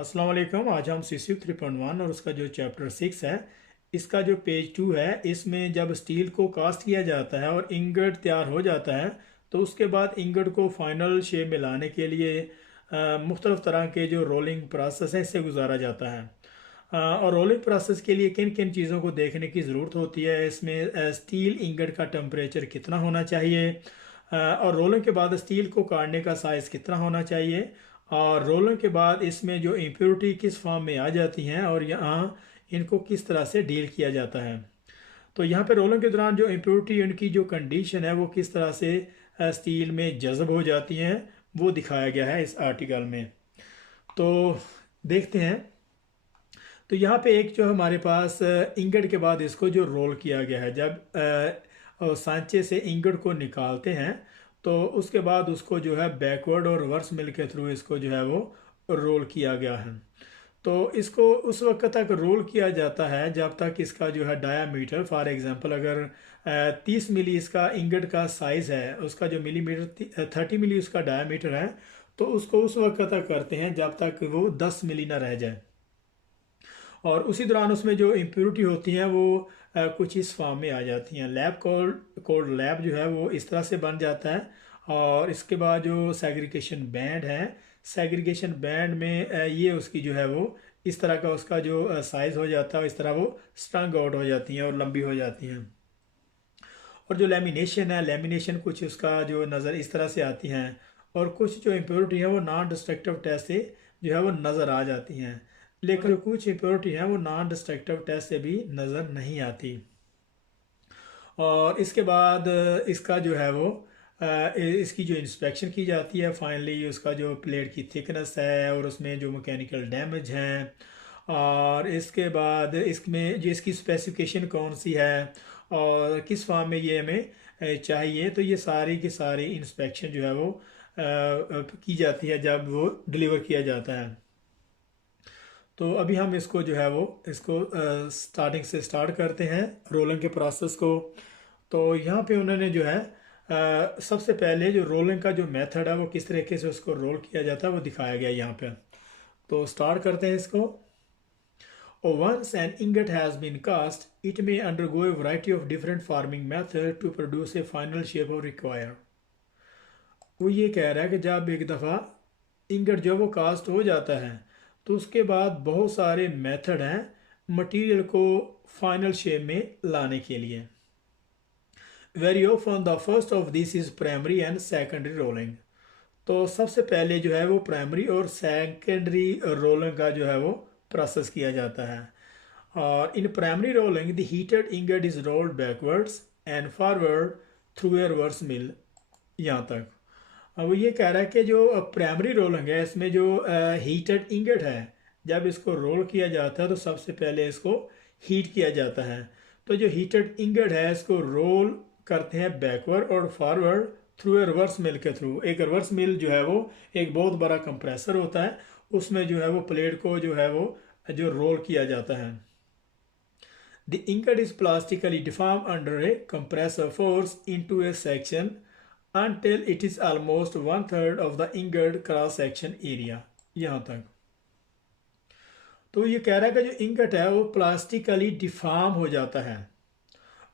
अस्सलाम वालेकुम। आज हम सीसीयू 3.1 और उसका जो चैप्टर 6 है, इसका जो पेज 2 है, इसमें जब स्टील को कास्ट किया जाता है और इंगट तैयार हो जाता है तो उसके बाद इंगट को फाइनल शेप में लाने के लिए मुख्तलिफ तरह के जो रोलिंग प्रोसेस है इससे गुजारा जाता है। और रोलिंग प्रोसेस के लिए किन किन चीज़ों को देखने की ज़रूरत होती है, इसमें स्टील इंगट का टेम्परेचर कितना होना चाहिए, और रोलिंग के बाद स्टील को काटने का साइज़ कितना होना चाहिए, और रोलिंग के बाद इसमें जो इम्प्योरिटी किस फॉर्म में आ जाती हैं और यहाँ इनको किस तरह से डील किया जाता है। तो यहाँ पे रोलिंग के दौरान जो इम्प्योरिटी उनकी जो कंडीशन है वो किस तरह से स्टील में जज़ब हो जाती हैं वो दिखाया गया है इस आर्टिकल में। तो देखते हैं। तो यहाँ पे एक जो हमारे पास इंगट के बाद इसको जो रोल किया गया है, जब सांचे से इंगट को निकालते हैं तो उसके बाद उसको जो है बैकवर्ड और रिवर्स मिल के थ्रू इसको जो है वो रोल किया गया है। तो इसको उस वक्त तक रोल किया जाता है जब तक इसका जो है डायामीटर, फॉर एग्जांपल अगर 30 मिली इसका इंगट का साइज़ है, उसका जो मिलीमीटर 30 मिली उसका डायामीटर है, तो उसको उस वक्त तक करते हैं जब तक वो 10 मिली ना रह जाए। और उसी दौरान उसमें जो इम्प्योरिटी होती हैं वो कुछ इस फॉर्म में आ जाती हैं। लैब कोल्ड लैब जो है वो इस तरह से बन जाता है। और इसके बाद जो सेग्रीगेशन बैंड है, सेग्रीगेशन बैंड में ये उसकी जो है वो इस तरह का उसका जो साइज़ हो जाता है, इस तरह वो स्ट्रंग आउट हो जाती हैं और लंबी हो जाती हैं। और जो लेमिनेशन है, लेमिनेशन कुछ उसका जो नज़र इस तरह से आती हैं, और कुछ जो इम्प्योरिटी है वो नॉन डिस्ट्रक्टिव टेस्ट से जो है वो नज़र आ जाती हैं, लेकिन जो कुछ इम्प्योरिटी हैं वो नॉन डिस्ट्रक्टिव टेस्ट से भी नज़र नहीं आती। और इसके बाद इसका जो है वो इसकी जो इंस्पेक्शन की जाती है, फाइनली उसका जो प्लेट की थिकनेस है और उसमें जो मैकेनिकल डैमेज हैं, और इसके बाद इसमें जो इसकी स्पेसिफिकेशन कौन सी है और किस फॉर्म में ये हमें चाहिए, तो ये सारी की सारी इंस्पेक्शन जो है वो की जाती है जब वो डिलीवर किया जाता है। तो अभी हम इसको जो है वो इसको स्टार्टिंग से स्टार्ट करते हैं रोलिंग के प्रोसेस को। तो यहाँ पे उन्होंने जो है सबसे पहले जो रोलिंग का जो मेथड है वो किस तरीके से उसको रोल किया जाता है वो दिखाया गया यहाँ पे। तो स्टार्ट करते हैं इसको। Once an ingot has been cast, it may undergo a variety of different forming methods to produce a final shape or require। वो ये कह रहा है कि जब एक दफ़ा इंगट जो वो कास्ट हो जाता है तो उसके बाद बहुत सारे मेथड हैं मटेरियल को फाइनल शेप में लाने के लिए। Very often the first of this is primary and secondary rolling. तो सबसे पहले जो है वो प्राइमरी और सेकेंडरी रोलिंग का जो है वो प्रोसेस किया जाता है। और in primary rolling the heated ingot is rolled backwards and forward through a reverse mill. यहाँ तक अब वो ये कह रहा है कि जो प्राइमरी रोलिंग है इसमें जो हीटेड इंगट है, जब इसको रोल किया जाता है तो सबसे पहले इसको हीट किया जाता है। तो जो हीटेड इंगट है इसको रोल करते हैं बैकवर्ड और फॉरवर्ड थ्रू ए रिवर्स मिल के थ्रू। एक रिवर्स मिल जो है वो एक बहुत बड़ा कंप्रेसर होता है, उसमें जो है वो प्लेट को जो है वो जो रोल किया जाता है। The ingot is plastically deform under A compressor force into A section until it is almost 1/3 of the ingot cross section area। यहाँ तक तो ये कह रहा है कि जो इंगट है वो प्लास्टिकली डिफॉर्म हो जाता है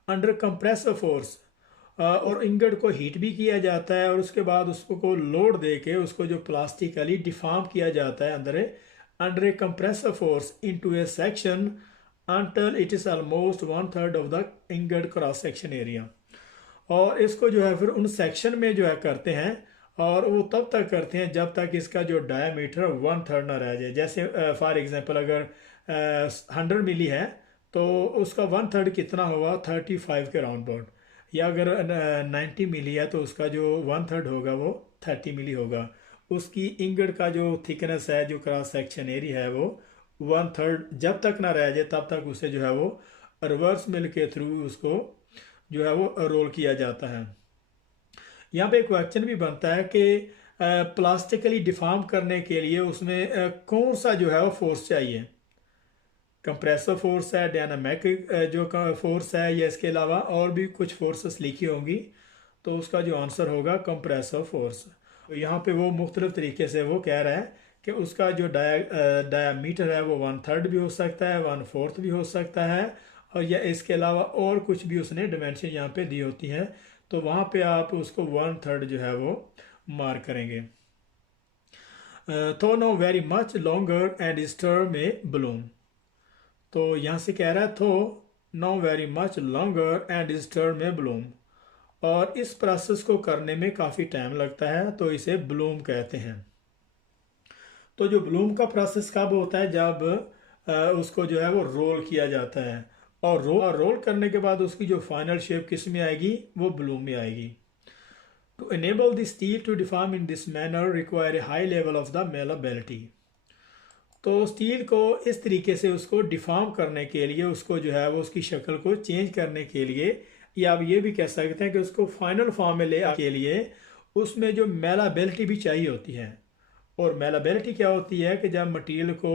अंडर कंप्रेसर फोर्स, और इंगट को हीट भी किया जाता है और उसके बाद उसको लोड दे के उसको जो प्लास्टिकली डिफॉर्म किया जाता है under A compressor force into A section until it is almost 1/3 of the ingot cross section area। और इसको जो है फिर उन सेक्शन में जो है करते हैं, और वो तब तक करते हैं जब तक इसका जो डायमीटर 1/3 ना रह जाए। जैसे फॉर एग्जांपल अगर 100 मिली है तो उसका 1/3 कितना होगा, 35 के राउंड अबाउट। या अगर 90 मिली है तो उसका जो 1/3 होगा वो 30 मिली होगा। उसकी इंगट का जो थिकनेस है, जो क्रॉस सेक्शन एरिया है, वो 1/3 जब तक ना रह जाए तब तक उसे जो है वो रिवर्स मिल के थ्रू उसको जो है वो रोल किया जाता है। यहाँ पे एक क्वेश्चन भी बनता है कि प्लास्टिकली डिफॉर्म करने के लिए उसमें कौन सा जो है वो फोर्स चाहिए, कंप्रेसर फोर्स है, डायनामिक जो फोर्स है, या इसके अलावा और भी कुछ फोर्सेस लिखी होंगी। तो उसका जो आंसर होगा कंप्रेसर फोर्स। तो यहाँ पे वो मुख्तलिफ तरीके से वो कह रहा है कि उसका जो डायामीटर है वो 1/3 भी हो सकता है, 1/4 भी हो सकता है, और या इसके अलावा और कुछ भी उसने डिमेंशन यहाँ पे दी होती हैं, तो वहाँ पे आप उसको 1/3 जो है वो मार्क करेंगे। तो no very much longer and स्टर में ब्लूम, तो यहाँ से कह रहा है तो no very much longer and स्टर में ब्लूम, और इस प्रोसेस को करने में काफ़ी टाइम लगता है, तो इसे ब्लूम कहते हैं। तो जो ब्लूम का प्रोसेस कब होता है, जब उसको जो है वो रोल किया जाता है, और रोल करने के बाद उसकी जो फाइनल शेप किस में आएगी, वो ब्लूम में आएगी। To enable the steel to deform in this manner require a high level of the malleability। तो स्टील को इस तरीके से उसको डिफॉर्म करने के लिए, उसको जो है वो उसकी शक्ल को चेंज करने के लिए, या आप ये भी कह सकते हैं कि उसको फाइनल फॉर्म में ले आने के लिए उसमें जो मेलाबिलिटी भी चाहिए होती है। और मेलाबिलिटी क्या होती है कि जब मटेरियल को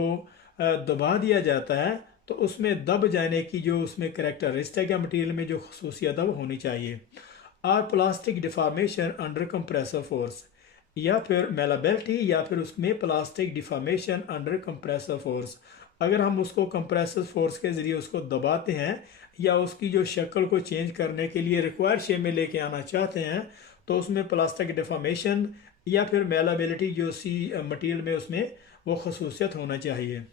दबा दिया जाता है, तो उसमें दब जाने की जो उसमें करेक्टरिस्टिक है मटेरियल में, जो खसूसियत है वो होनी चाहिए। और plastic deformation under compressor force, या फिर मेलाबिलिटी, या फिर उसमें plastic deformation under compressor force. अगर हम उसको कंप्रेसर फोर्स के ज़रिए उसको दबाते हैं, या उसकी जो शक्ल को चेंज करने के लिए रिक्वायर्ड शेप में लेके आना चाहते हैं, तो उसमें प्लास्टिक डिफॉर्मेशन या फिर मेलाबिलिटी जो सी मटेरियल में उसमें वो खसूसियत होना चाहिए।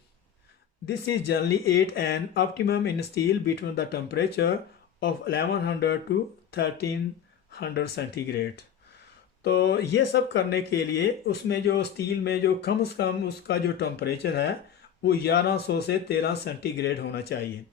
This is generally at an optimum in steel between the temperature of 1100 to 1300 centigrade. तो ये सब करने के लिए उसमें जो स्टील में जो कम से कम उसका जो टेम्परेचर है वो 1100 से 13 सेंटीग्रेड होना चाहिए।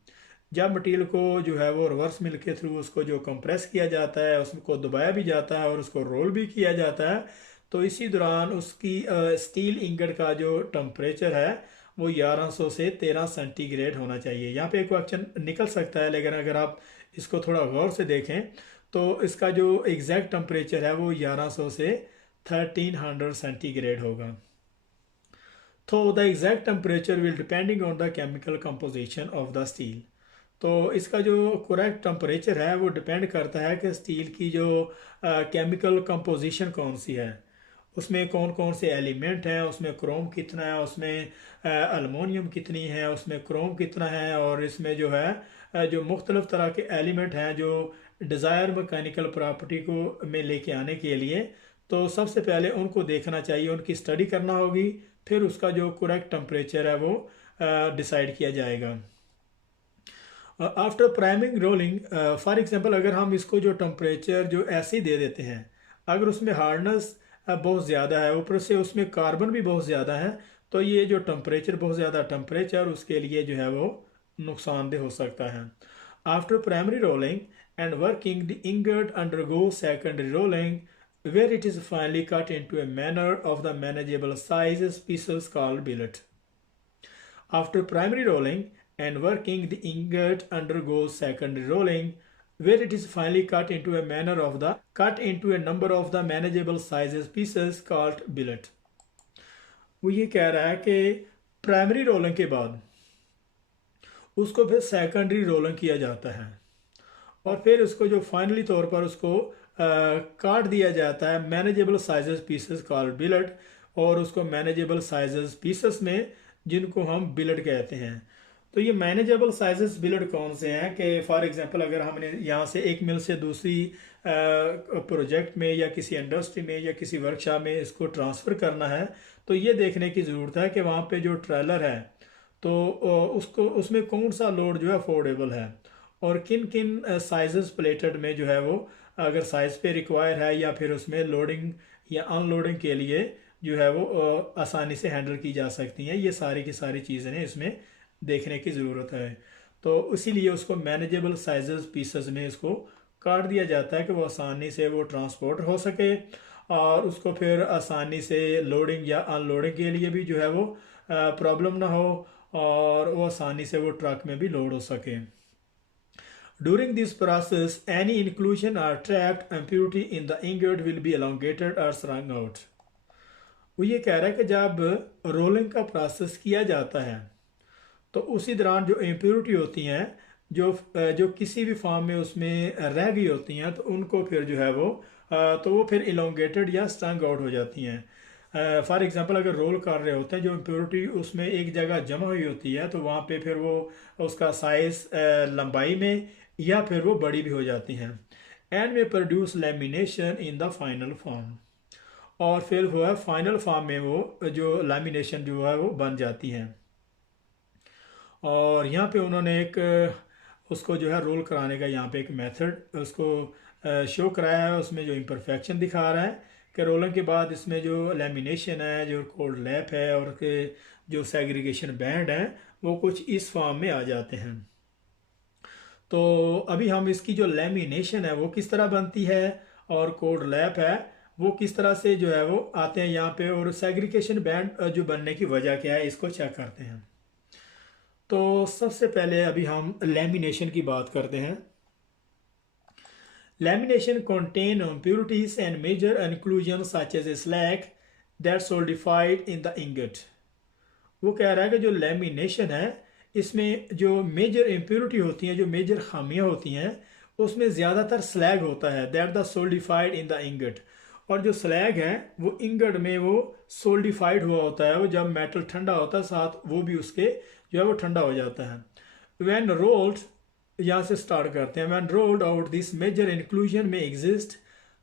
जब मटेरियल को जो है वो रिवर्स मिल के थ्रू उसको जो कंप्रेस किया जाता है, उसको दबाया भी जाता है और उसको रोल भी किया जाता है, तो इसी दौरान उसकी स्टील इंगट का जो टेम्परेचर है वो 1100 से 13 सेंटीग्रेड होना चाहिए। यहाँ पे एक क्वेश्चन निकल सकता है, लेकिन अगर आप इसको थोड़ा गौर से देखें तो इसका जो एग्जैक्ट टेम्परेचर है वो 1100 से 1300 सेंटीग्रेड होगा। तो the exact temperature will depending on the chemical composition of the steel. तो इसका जो करेक्ट टेम्परेचर है वो डिपेंड करता है कि स्टील की जो केमिकल कंपोजिशन कौन सी है, उसमें कौन कौन से एलिमेंट हैं, उसमें क्रोम कितना है, उसमें अल्मोनियम कितनी है, उसमें क्रोम कितना है, और इसमें जो है जो मुख्तलिफ तरह के एलिमेंट हैं जो डिज़ायर मैकेनिकल प्रॉपर्टी को में लेके आने के लिए, तो सबसे पहले उनको देखना चाहिए, उनकी स्टडी करना होगी, फिर उसका जो करेक्ट टेम्परेचर है वो डिसाइड किया जाएगा। After priming rolling, for example अगर हम इसको जो टेम्परेचर जो ऐसे ही दे देते हैं, अगर उसमें हार्डनेस बहुत ज़्यादा है, ऊपर से उसमें कार्बन भी बहुत ज़्यादा है, तो ये जो टेम्परेचर बहुत ज़्यादा टेम्परेचर उसके लिए जो है वो नुकसानदेह हो सकता है। After primary rolling and working the ingot undergo secondary rolling where it is finally cut into a manner of the manageable size pieces called billet. After primary rolling and working, the ingot undergoes secondary rolling, where it is finally cut into a number of the manageable sizes pieces called billet. वो ये कह रहा है कि primary rolling के बाद उसको फिर सेकेंडरी रोलिंग किया जाता है, और फिर उसको जो फाइनली तौर पर उसको काट दिया जाता है manageable sizes pieces called billet, और उसको मैनेजेबल साइजेस पीसेस में जिनको हम बिलेट कहते हैं। तो ये मैनेजेबल साइजेस बिलेट कौन से हैं कि फॉर एग्जांपल अगर हमने यहाँ से एक मिल से दूसरी प्रोजेक्ट में या किसी इंडस्ट्री में या किसी वर्कशॉप में इसको ट्रांसफ़र करना है, तो ये देखने की ज़रूरत है कि वहाँ पे जो ट्रेलर है तो उसको उसमें कौन सा लोड जो है अफोर्डेबल है, और किन किन साइजेस प्लेटेड में जो है वो अगर साइज़ पे रिक्वायर है, या फिर उसमें लोडिंग या अनलोडिंग के लिए जो है वो आसानी से हैंडल की जा सकती हैं। ये सारी की सारी चीज़ें हैं इसमें देखने की ज़रूरत है। तो इसीलिए उसको मैनेजेबल साइजेस पीसेस में इसको काट दिया जाता है कि वो आसानी से वो ट्रांसपोर्ट हो सके, और उसको फिर आसानी से लोडिंग या अनलोडिंग के लिए भी जो है वो प्रॉब्लम ना हो, और वो आसानी से वो ट्रक में भी लोड हो सके। During this process, any inclusion or trapped impurity in the ingot will be elongated or shrunk out. वो ये कह रहा है कि जब रोलिंग का प्रोसेस किया जाता है तो उसी दौरान जो इम्प्योरिटी होती हैं जो किसी भी फॉर्म में उसमें रह गई होती हैं, तो उनको फिर जो है वो तो वो फिर इलोंगेटेड या स्ट्रंग आउट हो जाती हैं। फॉर एग्जांपल अगर रोल कर रहे होते हैं, जो इम्प्योरिटी उसमें एक जगह जमा हुई होती है, तो वहाँ पे फिर वो उसका साइज लंबाई में या फिर वो बड़ी भी हो जाती हैं। एंड में produce lamination in the final form, और फिर वो है फाइनल फॉर्म में वो जो लेमिनेशन जो है वो बन जाती हैं। और यहाँ पे उन्होंने एक उसको जो है रोल कराने का यहाँ पे एक मेथड उसको शो कराया है। उसमें जो इम्परफेक्शन दिखा रहा है कि रोलिंग के बाद इसमें जो लेमिनेशन है, जो कोल्ड लैप है, और के जो सेग्रीगेशन बैंड है, वो कुछ इस फॉर्म में आ जाते हैं। तो अभी हम इसकी जो लेमिनेशन है वो किस तरह बनती है, और कोड लैप है वो किस तरह से जो है वो आते हैं यहाँ पे, और सेग्रीगेशन बैंड जो बनने की वजह क्या है, इसको चेक करते हैं। तो सबसे पहले अभी हम लेमिनेशन की बात करते हैं। Lamination contain impurities and major inclusions such as slag that solidified in the ingot। वो कह रहा है कि जो लेमिनेशन है इसमें जो मेजर इम्प्योरिटी होती हैं, जो मेजर खामियां होती हैं, उसमें ज़्यादातर स्लैग होता है, that the solidified in the ingot. और जो स्लैग है वो इंगट में वो सोल्डिफाइड हुआ होता है, वो जब मेटल ठंडा होता है साथ वो भी उसके जो है वो ठंडा हो जाता है। व्हेन रोल्ड, यहाँ से स्टार्ट करते हैं, when rolled out this major inclusion में exist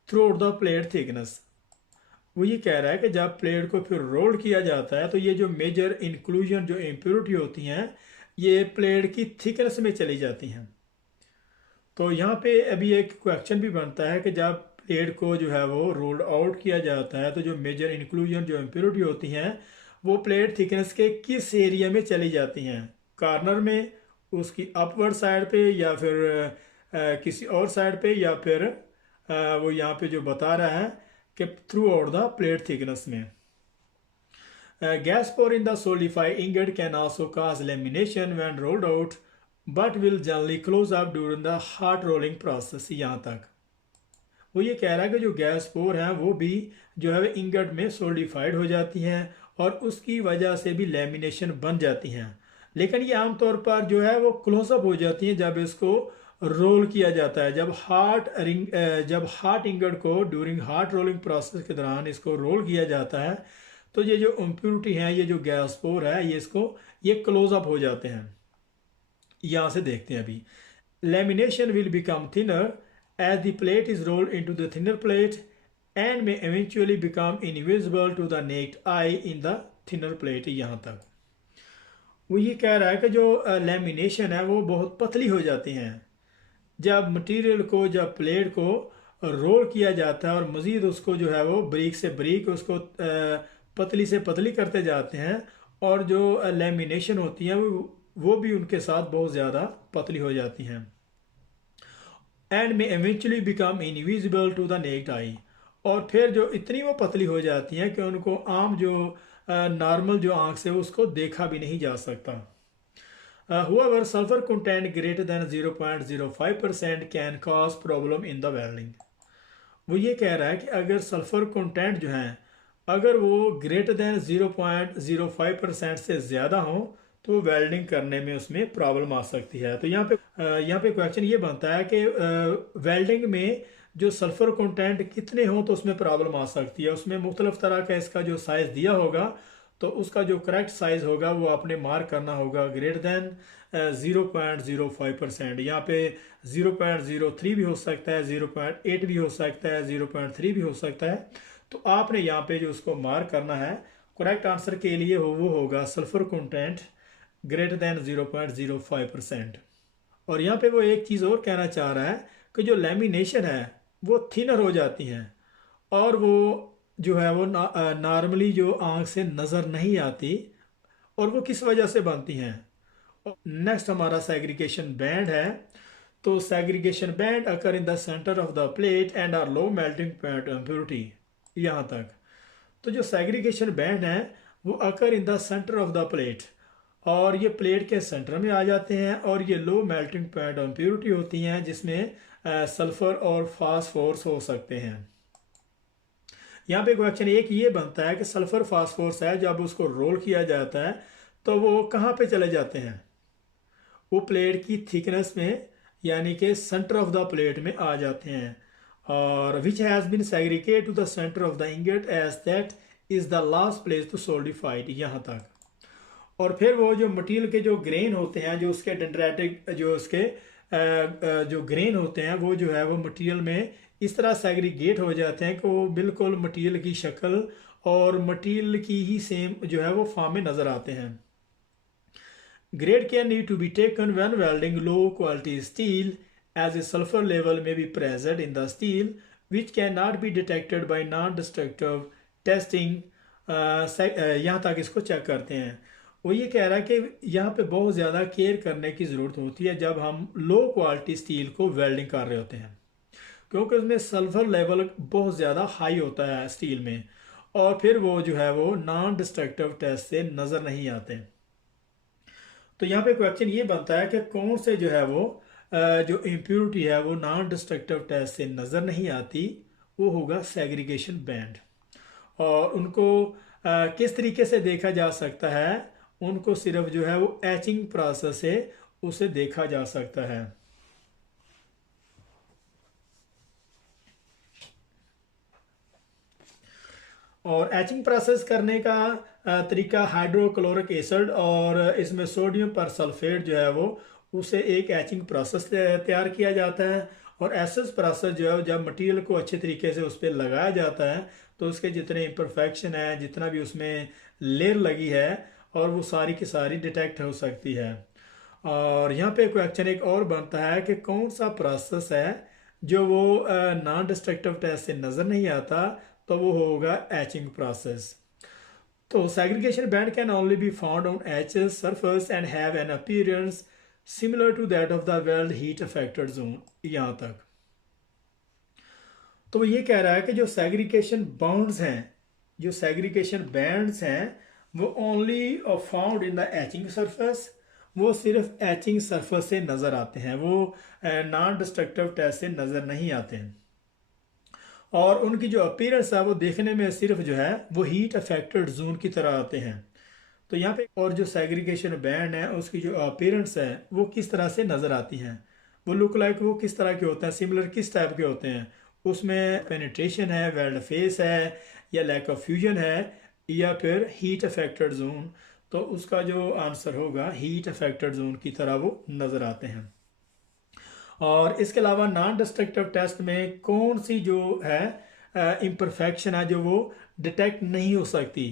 throughout the plate thickness. वो ये कह रहा है कि जब प्लेट को फिर रोल किया जाता है तो ये जो मेजर इंक्लूजन जो इम्प्योरिटी होती हैं ये प्लेट की थिकनेस में चली जाती हैं। तो यहाँ पे अभी एक क्वेश्चन भी बनता है कि जब प्लेट को जो है वो रोल्ड आउट किया जाता है तो जो मेजर इंक्लूजन जो इम्प्योरिटी होती हैं वो प्लेट थिकनेस के किस एरिया में चली जाती हैं, कॉर्नर में, उसकी अपवर्ड साइड पे, या फिर किसी और साइड पे, या फिर वो यहाँ पे जो बता रहा है कि through out the plate thickness में। Gas pour in the solidified ingot can also cause lamination when rolled out, but will generally close up during the hot rolling process। यहाँ तक वो ये कह रहा है कि जो गैस पोर हैं वो भी जो है इंगट में सोलिडिफाइड हो जाती हैं और उसकी वजह से भी लेमिनेशन बन जाती हैं, लेकिन ये आमतौर पर जो है वो क्लोजअप हो जाती हैं जब इसको रोल किया जाता है। जब हार्ट इंगट को ड्यूरिंग हार्ट रोलिंग प्रोसेस के दौरान इसको रोल किया जाता है तो ये जो इम्प्योरिटी है, ये जो गैस पोर है, ये क्लोजअप हो जाते हैं। यहाँ से देखते हैं अभी, lamination will become thinner as the plate is rolled into the thinner plate and may eventually become invisible to the naked eye in the thinner plate। यहाँ तक वो ये कह रहा है कि जो लेमिनेशन है वो बहुत पतली हो जाती हैं जब मटेरियल को, जब प्लेट को रोल किया जाता है और मज़ीद उसको जो है वो ब्रीक से ब्रीक उसको पतली से पतली करते जाते हैं, और जो लेमिनेशन होती हैं वो भी उनके साथ बहुत ज़्यादा पतली हो जाती हैं। एंड में eventually become invisible to the naked eye, और फिर जो इतनी वो पतली हो जाती हैं कि उनको आम जो नॉर्मल जो आंख से उसको देखा भी नहीं जा सकता। However, sulfur content greater than 0.05% can cause problem in the welding। वो ये कह रहा है कि अगर सल्फर कंटेंट जो है अगर वो ग्रेटर देन 0.05% से ज़्यादा हो तो वेल्डिंग करने में उसमें प्रॉब्लम आ सकती है। तो यहाँ पे क्वेश्चन ये बनता है कि वेल्डिंग में जो सल्फर कंटेंट कितने हो तो उसमें प्रॉब्लम आ सकती है। उसमें मुख्तलिफ तरह का इसका जो साइज़ दिया होगा तो उसका जो करेक्ट साइज़ होगा वो आपने मार्क करना होगा ग्रेटर देन 0.05%। यहाँ पे 0.03 भी हो सकता है, 0.8 भी हो सकता है, 0.3 भी हो सकता है। तो आपने यहाँ पे जो उसको मार्क करना है करेक्ट आंसर के लिए वो होगा सल्फर कंटेंट ग्रेटर देन 0.05%। और यहाँ पे वो एक चीज़ और कहना चाह रहा है कि जो लेमिनेशन है वो थिनर हो जाती हैं और वो जो है वो नॉर्मली जो आंख से नज़र नहीं आती, और वो किस वजह से बनती हैं। नेक्स्ट हमारा सेग्रीगेशन बैंड है। तो segregation band occur in the centre of the plate and are low melting point impurity. यहाँ तक तो जो सेग्रीगेशन बैंड है वो occur in the centre of the plate, और ये प्लेट के सेंटर में आ जाते हैं, और ये लो मेल्टिंग पॉइंट इम्प्योरिटी होती हैं जिसमें सल्फर और फास्फोरस हो सकते हैं। यहाँ पे क्वेश्चन एक ये बनता है कि सल्फर फास्फोरस है जब उसको रोल किया जाता है तो वो कहाँ पे चले जाते हैं, वो प्लेट की थिकनेस में यानी कि सेंटर ऑफ द प्लेट में आ जाते हैं, और which has been segregate to the centre of the ingot as that is the last place to solidified, यहाँ तक। और फिर वो जो मटेरियल के जो ग्रेन होते हैं, जो उसके डेंड्राइटिक जो उसके जो ग्रेन होते हैं, वो जो है वो मटेरियल में इस तरह सेग्रीगेट हो जाते हैं कि वो बिल्कुल मटेरियल की शक्ल और मटेरियल की ही सेम जो है वो फॉर्म में नज़र आते हैं। Great care need to be taken when welding low quality steel, as a sulfur level may be present in the steel which cannot be detected by non-destructive testing। यहाँ तक इसको चेक करते हैं। वो ये कह रहा है कि यहाँ पे बहुत ज़्यादा केयर करने की ज़रूरत होती है जब हम लो क्वालिटी स्टील को वेल्डिंग कर रहे होते हैं, क्योंकि उसमें सल्फर लेवल बहुत ज़्यादा हाई होता है स्टील में, और फिर वो जो है वो नॉन डिस्ट्रक्टिव टेस्ट से नज़र नहीं आते। तो यहाँ पे क्वेश्चन ये बनता है कि कौन से जो है वो जो इम्प्योरिटी है वो नॉन डिस्ट्रक्टिव टेस्ट से नज़र नहीं आती, वो होगा सेग्रीगेशन बैंड। और उनको किस तरीके से देखा जा सकता है, उनको सिर्फ जो है वो एचिंग प्रोसेस से उसे देखा जा सकता है। और एचिंग प्रोसेस करने का तरीका हाइड्रोक्लोरिक एसिड और इसमें सोडियम पर सल्फेट जो है वो उसे एक एचिंग प्रोसेस तैयार किया जाता है। और एसिड प्रोसेस जो है जब मटेरियल को अच्छे तरीके से उस पर लगाया जाता है तो उसके जितने इम्परफेक्शन है, जितना भी उसमें लेयर लगी है, और वो सारी की सारी डिटेक्ट हो सकती है। और यहाँ पे क्वेश्चन एक और बनता है कि कौन सा प्रोसेस है जो वो नॉन डिस्ट्रक्टिव टेस्ट से नज़र नहीं आता, तो वो होगा एचिंग प्रोसेस। तो segregation band can only be found on etches surface and have an appearance similar to that of the weld heat affected zone, यहाँ तक। तो वो ये कह रहा है कि जो सेग्रीगेशन बाउंड्स हैं, जो सेग्रीगेशन बैंड्स हैं, वो only found in the etching surface, वो सिर्फ एचिंग सरफेस से नज़र आते हैं, वो नॉन डिस्ट्रक्टिव टेस्ट से नज़र नहीं आते हैं। और उनकी जो अपीयरेंस है वो देखने में सिर्फ जो है वो हीट अफेक्टेड जोन की तरह आते हैं। तो यहाँ पे और जो सेग्रीगेशन बैंड है उसकी जो अपीयरेंस है वो किस तरह से नज़र आती हैं, वो लुक लाइक वो किस तरह के होते हैं, सिमिलर किस टाइप के होते हैं, उसमें पेनिट्रेशन है, वेल्ड फेस है, या लैक ऑफ फ्यूजन है, या फिर हीट अफेक्टेड जोन। तो उसका जो आंसर होगा हीट अफेक्टेड जोन की तरह वो नज़र आते हैं। और इसके अलावा नॉन डिस्ट्रक्टिव टेस्ट में कौन सी जो है इम्परफेक्शन है जो वो डिटेक्ट नहीं हो सकती,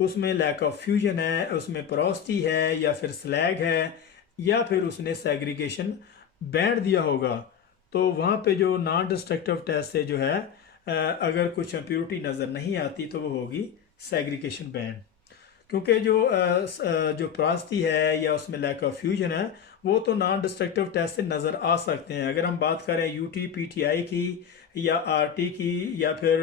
उसमें लैक ऑफ फ्यूजन है, उसमें पोरोसिटी है, या फिर स्लैग है, या फिर उसने सेग्रीगेशन बैंड दिया होगा। तो वहाँ पे जो नॉन डिस्ट्रक्टिव टेस्ट से जो है अगर कुछ इम्प्योरिटी नज़र नहीं आती तो वो होगी सेग्रीगेशन बैंड। क्योंकि जो पोरोसिटी है या उसमें लैक ऑफ फ्यूजन है वो तो नॉन डिस्ट्रक्टिव टेस्ट से नज़र आ सकते हैं। अगर हम बात करें यूटी पीटीआई की या आरटी की या फिर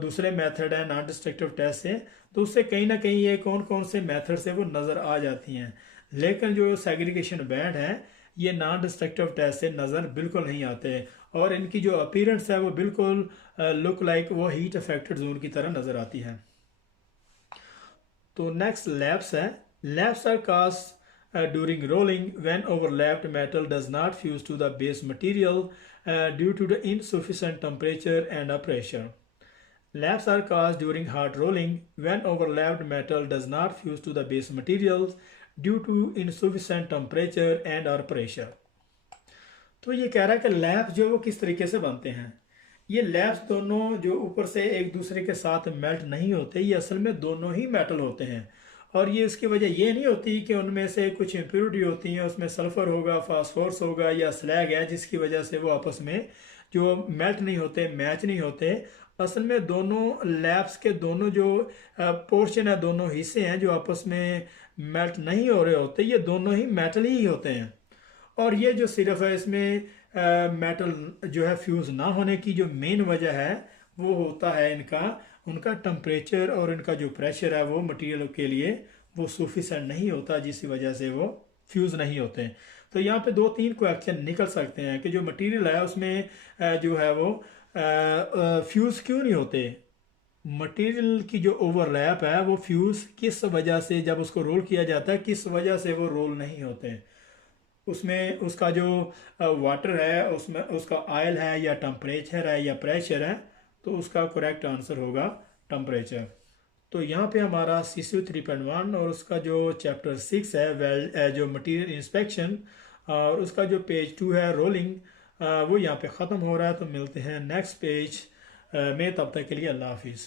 दूसरे मेथड है नॉन डिस्ट्रक्टिव टेस्ट से, तो उससे कहीं ना कहीं ये कौन कौन से मेथड से वो नज़र आ जाती हैं। लेकिन जो सेग्रीगेशन बैंड है ये नॉन डिस्ट्रक्टिव टेस्ट से नज़र बिल्कुल नहीं आते, और इनकी जो अपीयरेंस है वो बिल्कुल लुक लाइक वो हीट अफेक्टेड जोन की तरह नज़र आती है। तो नेक्स्ट लैप्स है। Laps are cast during rolling when overlapped metal does not fuse to the base material due to the insufficient temperature and pressure. Laps are caused during hot rolling when overlapped metal does not fuse to the base materials due to insufficient temperature and pressure. तो ये कह रहा है कि lapse जो वो किस तरीके से बनते हैं। ये लैप्स दोनों जो ऊपर से एक दूसरे के साथ मेल्ट नहीं होते, ये असल में दोनों ही मेटल होते हैं। और ये इसकी वजह ये नहीं होती कि उनमें से कुछ इम्प्योरिटी होती हैं, उसमें सल्फर होगा, फास्फोरस होगा या स्लैग है जिसकी वजह से वो आपस में जो मेल्ट नहीं होते, मैच नहीं होते। असल में दोनों लैप्स के दोनों जो पोर्शन है, दोनों हिस्से हैं जो आपस में मेल्ट नहीं हो रहे होते, ये दोनों ही मेटल ही होते हैं। और ये जो सिर्फ है इसमें मेटल जो है फ्यूज़ ना होने की जो मेन वजह है वो होता है उनका टेम्परेचर, और इनका जो प्रेशर है वो मटेरियल के लिए वो सफिशिएंट नहीं होता, जिसकी वजह से वो फ्यूज़ नहीं होते। तो यहाँ पे 2-3 क्वेश्चन निकल सकते हैं कि जो मटेरियल है उसमें जो है वो फ्यूज़ क्यों नहीं होते। मटेरियल की जो ओवरलैप है वो फ्यूज़ किस वजह से, जब उसको रोल किया जाता है किस वजह से वो रोल नहीं होते। उसमें उसका जो वाटर है, उसमें उसका ऑयल है, या टेम्परेचर है, या प्रेशर है। तो उसका करेक्ट आंसर होगा टेम्परेचर। तो यहाँ पे हमारा CCU 3.1 और उसका जो चैप्टर 6 है वेल्ड जो मटेरियल इंस्पेक्शन और उसका जो पेज 2 है रोलिंग, वो यहाँ पे ख़त्म हो रहा है। तो मिलते हैं नेक्स्ट पेज में, तब तक के लिए अल्लाह हाफिज़।